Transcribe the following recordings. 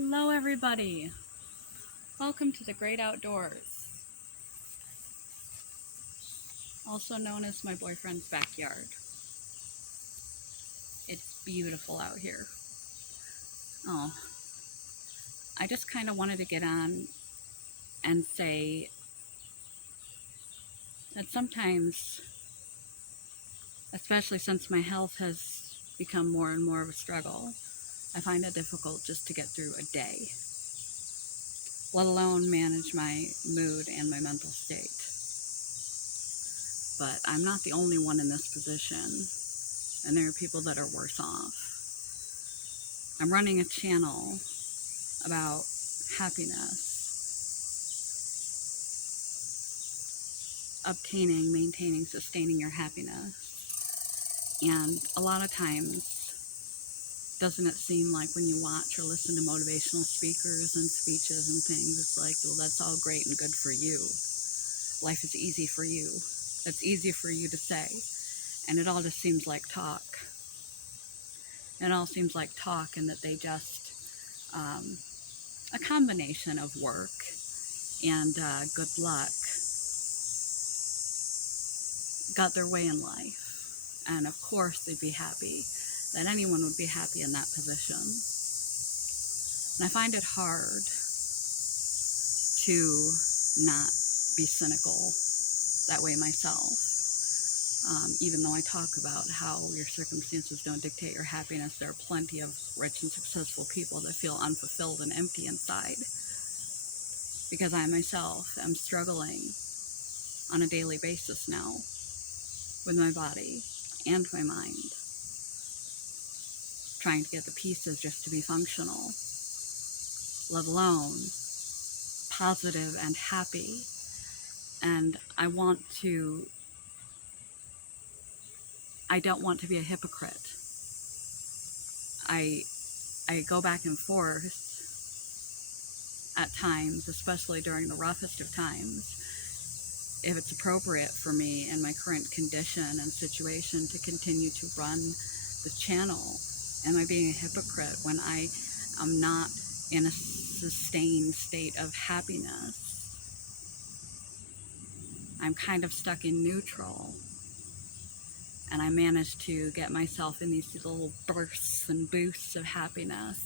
Hello everybody! Welcome to the great outdoors, also known as my boyfriend's backyard. It's beautiful out here. Oh, I just kind of wanted to get on and say that sometimes, especially since my health has become more and more of a struggle, I find it difficult just to get through a day, let alone manage my mood and my mental state. But I'm not the only one in this position, and there are people that are worse off. I'm running a channel about happiness, obtaining, maintaining, sustaining your happiness. And a lot of times, doesn't it seem like when you watch or listen to motivational speakers and speeches and things, it's like, well, that's all great and good for you. Life is easy for you. That's easy for you to say. And it all just seems like talk. It all seems like talk, and that they just, a combination of work and good luck, got their way in life. And of course they'd be happy, that anyone would be happy in that position. And I find it hard to not be cynical that way myself. Even though I talk about how your circumstances don't dictate your happiness, there are plenty of rich and successful people that feel unfulfilled and empty inside. Because I myself am struggling on a daily basis now with my body and my mind, trying to get the pieces just to be functional, let alone positive and happy. And I don't want to be a hypocrite. I go back and forth at times, especially during the roughest of times, if it's appropriate for me in my current condition and situation to continue to run the channel. Am I being a hypocrite when I am not in a sustained state of happiness? I'm kind of stuck in neutral, and I manage to get myself in these little bursts and boosts of happiness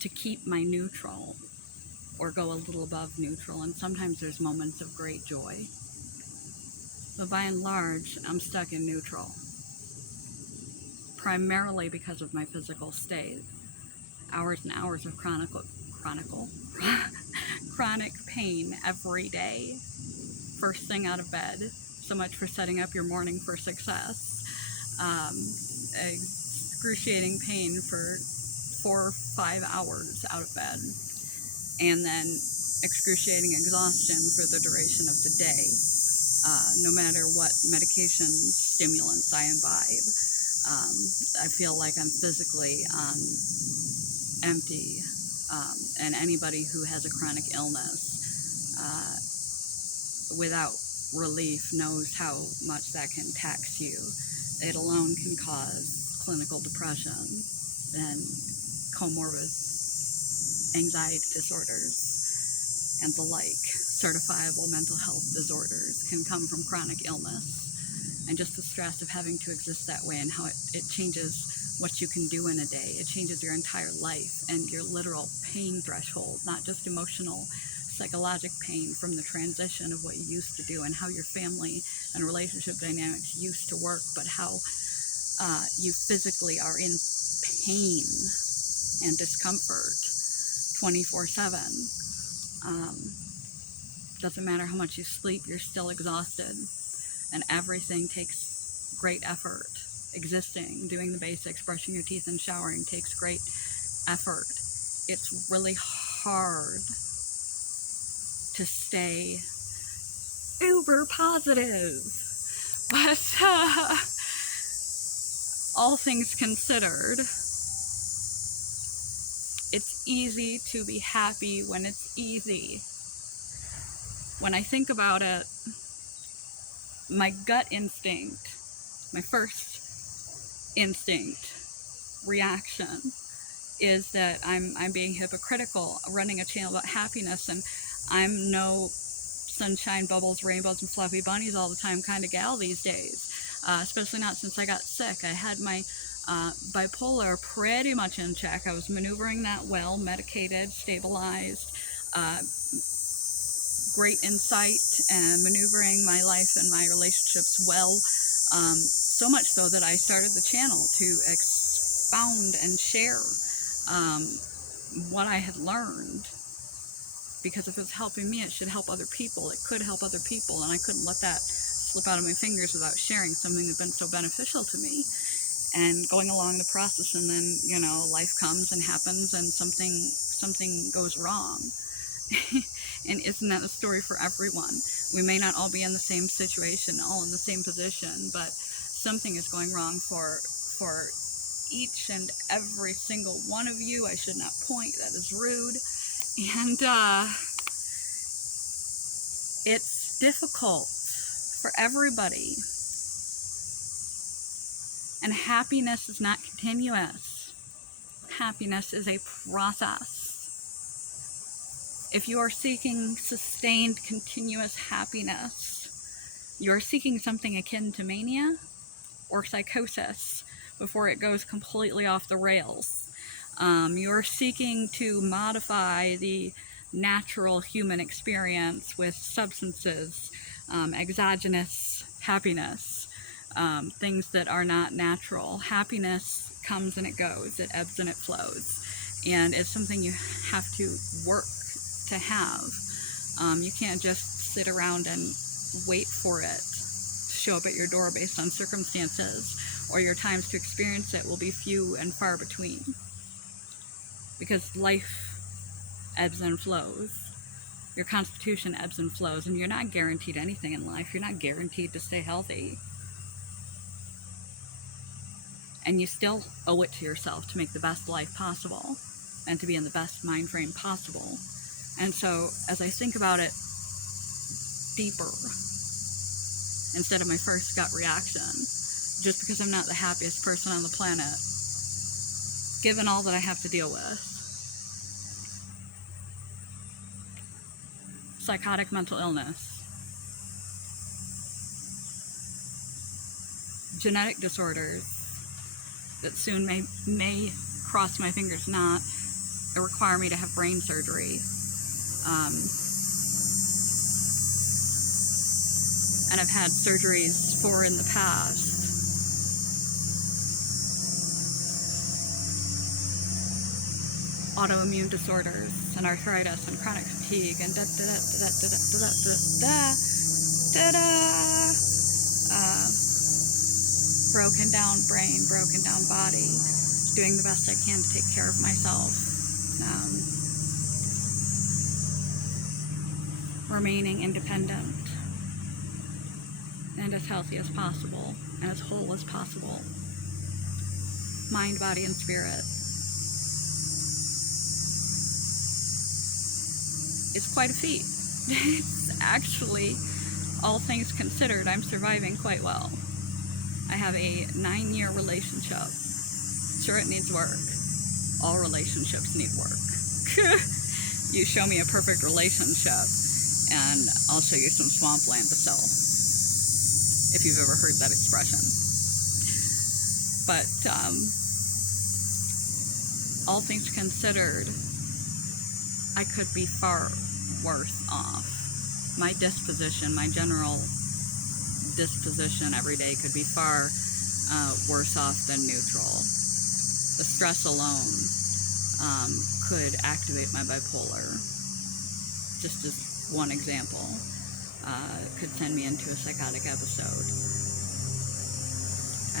to keep my neutral, or go a little above neutral, and sometimes there's moments of great joy. But by and large, I'm stuck in neutral, primarily because of my physical state. Hours and hours of chronic pain every day. First thing out of bed. So much for setting up your morning for success. Excruciating pain for 4 or 5 hours out of bed. And then excruciating exhaustion for the duration of the day. No matter what medications, stimulants I imbibe. I feel like I'm physically on empty. And anybody who has a chronic illness without relief knows how much that can tax you. It alone can cause clinical depression and comorbid anxiety disorders and the like. Certifiable mental health disorders can come from chronic illness, and just the stress of having to exist that way, and how it changes what you can do in a day. It changes your entire life and your literal pain threshold, not just emotional, psychologic pain from the transition of what you used to do and how your family and relationship dynamics used to work, but how you physically are in pain and discomfort 24/7. Doesn't matter how much you sleep, you're still exhausted, and everything takes great effort. Existing, doing the basics, brushing your teeth and showering takes great effort. It's really hard to stay uber positive, but all things considered, it's easy to be happy when it's easy. When I think about it, my gut instinct, my first instinct reaction is that I'm being hypocritical running a channel about happiness, and I'm no sunshine, bubbles, rainbows, and fluffy bunnies all the time kind of gal these days. Especially not since I got sick. I had my bipolar pretty much in check. I was maneuvering that well, medicated, stabilized, uh, great insight, and maneuvering my life and my relationships well. So much so that I started the channel to expound and share um, what I had learned, because if it's helping me, it should help other people. It could help other people, and I couldn't let that slip out of my fingers without sharing something that's been so beneficial to me. And going along the process, and then, you know, life comes and happens, and something goes wrong. And isn't that the story for everyone? We may not all be in the same situation, all in the same position, but something is going wrong for each and every single one of you. I should not point, that is rude. And it's difficult for everybody. And happiness is not continuous. Happiness is a process. If you are seeking sustained, continuous happiness, you are seeking something akin to mania or psychosis before it goes completely off the rails. You're seeking to modify the natural human experience with substances, exogenous happiness, things that are not natural. Happiness comes and it goes, it ebbs and it flows, and it's something you have to work to have. You can't just sit around and wait for it to show up at your door based on circumstances, or your times to experience it will be few and far between, because life ebbs and flows. Your constitution ebbs and flows, and you're not guaranteed anything in life. You're not guaranteed to stay healthy. And you still owe it to yourself to make the best life possible and to be in the best mind frame possible. And so as I think about it deeper, instead of my first gut reaction, just because I'm not the happiest person on the planet, given all that I have to deal with, psychotic mental illness, genetic disorders that soon may cross my fingers not require me to have brain surgery, and I've had surgeries for in the past. Autoimmune disorders and arthritis and chronic fatigue and broken down brain, broken down body, doing the best I can to take care of myself, remaining independent and as healthy as possible and as whole as possible, mind, body, and spirit. It's quite a feat. It's actually, all things considered, I'm surviving quite well. I have a 9-year relationship. Sure, it needs work. All relationships need work. You show me a perfect relationship, and I'll show you some swampland to sell, if you've ever heard that expression. But all things considered, I could be far worse off. My disposition, my general disposition every day could be far worse off than neutral. The stress alone could activate my bipolar. Just as one example, could send me into a psychotic episode.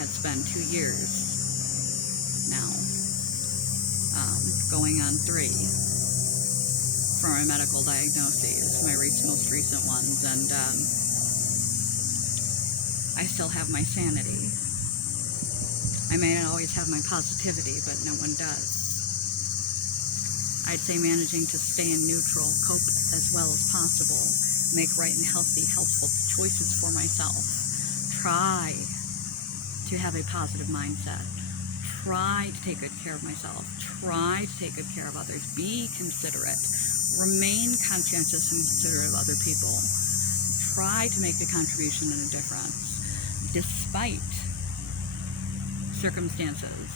It's been 2 years now, going on 3 for my medical diagnoses, my most recent ones, and I still have my sanity. I may not always have my positivity, but no one does. I'd say managing to stay in neutral, cope as well as possible, make right and healthy, helpful choices for myself, try to have a positive mindset, try to take good care of myself, try to take good care of others, be considerate, remain conscientious and considerate of other people, try to make a contribution and a difference, despite circumstances,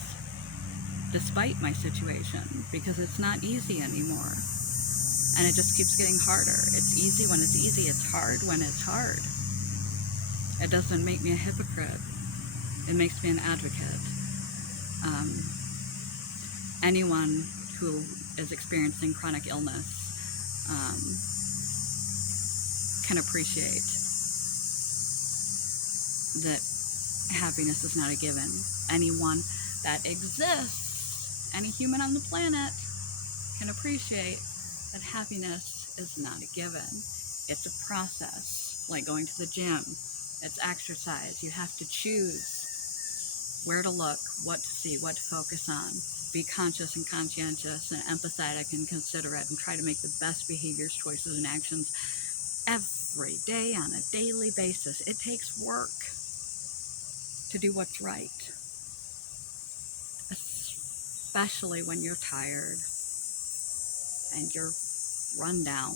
despite my situation, because it's not easy anymore. And it just keeps getting harder. It's easy when it's easy, it's hard when it's hard. It doesn't make me a hypocrite. It makes me an advocate. Anyone who is experiencing chronic illness can appreciate that happiness is not a given. Anyone that exists, any human on the planet, can appreciate that happiness is not a given. It's a process, like going to the gym. It's exercise. You have to choose where to look, what to see, what to focus on. Be conscious and conscientious and empathetic and considerate, and try to make the best behaviors, choices, and actions every day on a daily basis. It takes work to do what's right, especially when you're tired and you're run down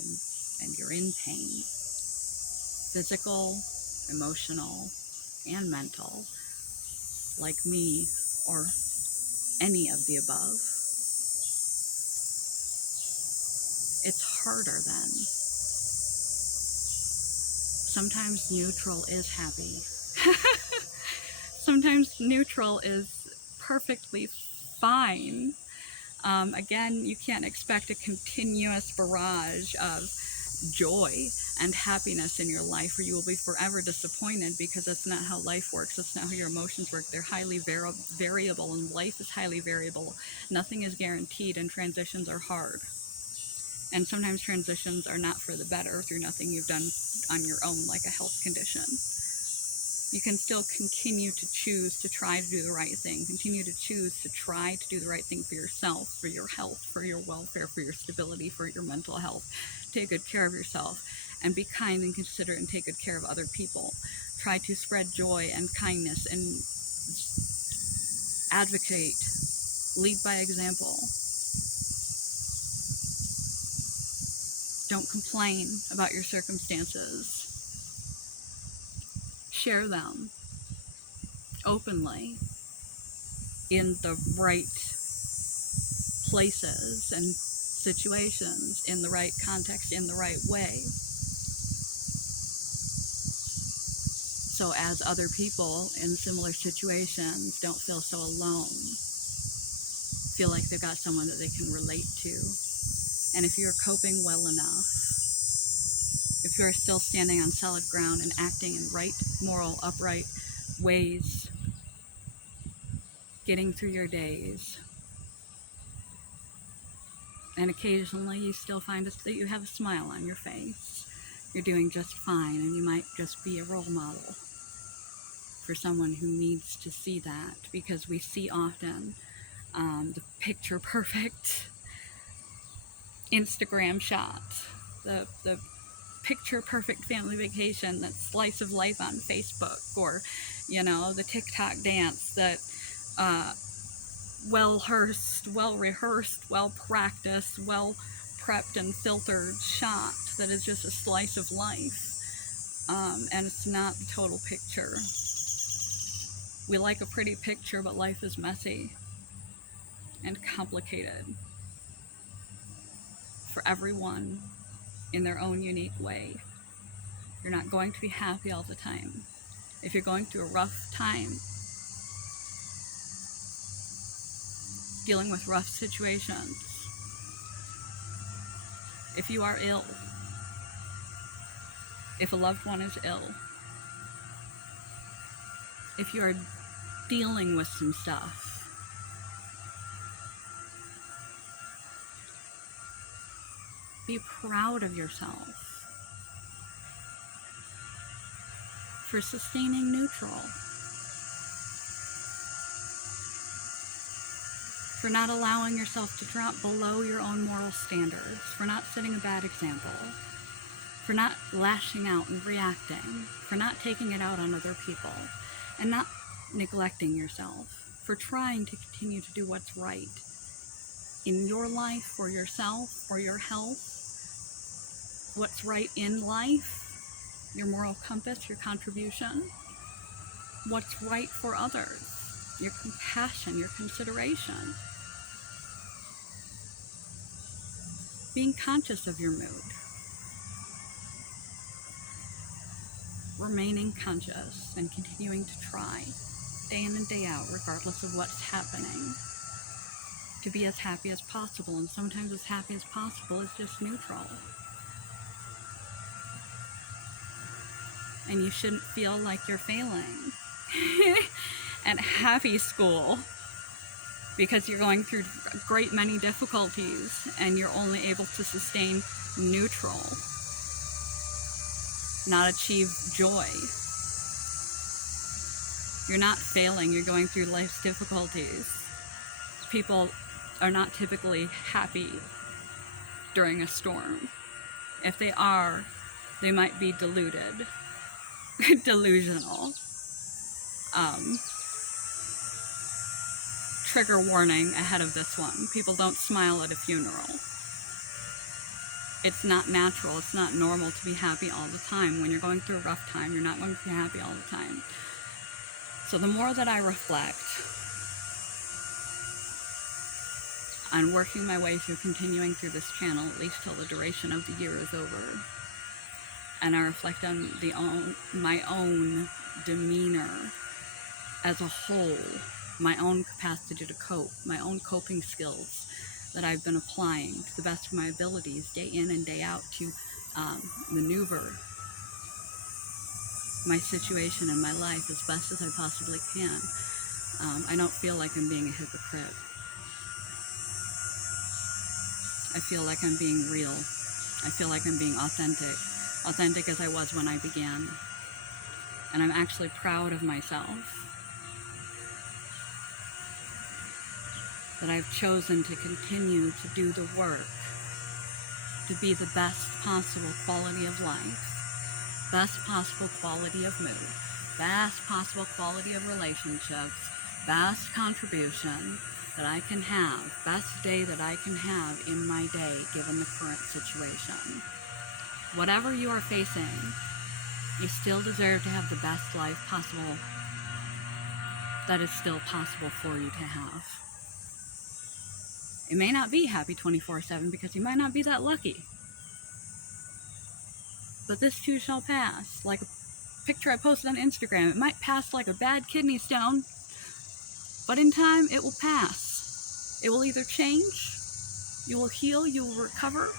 and you're in pain, physical, emotional, and mental, like me or any of the above. It's harder then. Sometimes neutral is happy. Sometimes neutral is perfectly fine. Again, you can't expect a continuous barrage of joy and happiness in your life, or you will be forever disappointed, because that's not how life works. That's not how your emotions work. They're highly variable, and life is highly variable. Nothing is guaranteed, and transitions are hard. And sometimes transitions are not for the better through nothing you've done on your own, like a health condition. You can still continue to choose to try to do the right thing, continue to choose to try to do the right thing for yourself, for your health, for your welfare, for your stability, for your mental health. Take good care of yourself, and be kind and considerate, and take good care of other people. Try to spread joy and kindness, and advocate, lead by example. Don't complain about your circumstances. Share them openly in the right places and situations, in the right context, in the right way. So as other people in similar situations don't feel so alone, feel like they've got someone that they can relate to. And if you're coping well enough, if you're still standing on solid ground and acting in right, moral, upright ways, getting through your days, and occasionally you still find that you have a smile on your face, you're doing just fine, and you might just be a role model for someone who needs to see that, because we see often the picture perfect Instagram shot, the picture perfect family vacation, that slice of life on Facebook, or the TikTok dance, that well rehearsed, well practiced, well prepped and filtered shot that is just a slice of life, and it's not the total picture. We like a pretty picture, but life is messy and complicated for everyone in their own unique way. You're not going to be happy all the time. If you're going through a rough time, dealing with rough situations, if you are ill, if a loved one is ill, if you are dealing with some stuff, be proud of yourself for sustaining neutral, for not allowing yourself to drop below your own moral standards, for not setting a bad example, for not lashing out and reacting, for not taking it out on other people, and not neglecting yourself, for trying to continue to do what's right in your life, for yourself, for your health, what's right in life, your moral compass, your contribution, what's right for others, your compassion, your consideration. Being conscious of your mood. Remaining conscious and continuing to try, day in and day out, regardless of what's happening, to be as happy as possible. And sometimes as happy as possible is just neutral. And you shouldn't feel like you're failing at happy school because you're going through a great many difficulties and you're only able to sustain neutral, not achieve joy. You're not failing, you're going through life's difficulties. People are not typically happy during a storm. If they are, they might be deluded, delusional. Trigger warning ahead of this one. People don't smile at a funeral. It's not natural, it's not normal to be happy all the time. When you're going through a rough time, you're not going to be happy all the time. So the more that I reflect on working my way through continuing through this channel, at least till the duration of the year is over, and I reflect on my own demeanor as a whole, my own capacity to cope, my own coping skills that I've been applying to the best of my abilities day in and day out to maneuver my situation and my life as best as I possibly can. I don't feel like I'm being a hypocrite. I feel like I'm being real. I feel like I'm being authentic as I was when I began. And I'm actually proud of myself that I've chosen to continue to do the work to be the best possible quality of life, best possible quality of mood, best possible quality of relationships, best contribution that I can have, best day that I can have in my day given the current situation. Whatever you are facing, you still deserve to have the best life possible that is still possible for you to have. It may not be happy 24/7 because you might not be that lucky. But this too shall pass. Like a picture I posted on Instagram, it might pass like a bad kidney stone, but in time it will pass. It will either change, you will heal, you will recover,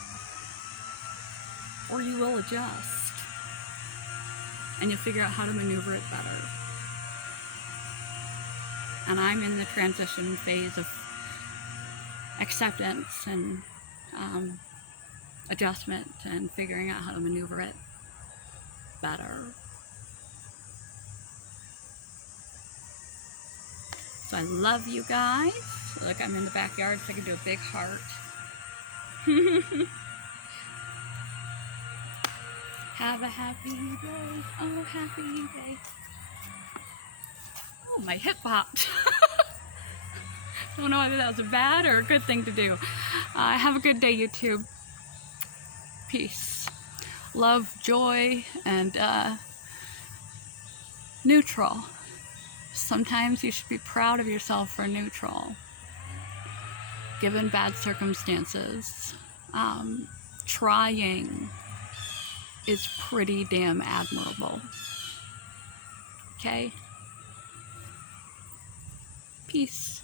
or you will adjust. And you'll figure out how to maneuver it better. And I'm in the transition phase of acceptance and adjustment and figuring out how to maneuver it better. So I love you guys. Look, I'm in the backyard so I can do a big heart. Have a happy day. Oh, happy day. Oh, my hip popped. Don't know whether that was a bad or a good thing to do. Have a good day, YouTube. Peace. Love, joy, and neutral. Sometimes you should be proud of yourself for neutral. Given bad circumstances, trying is pretty damn admirable. Okay? Peace.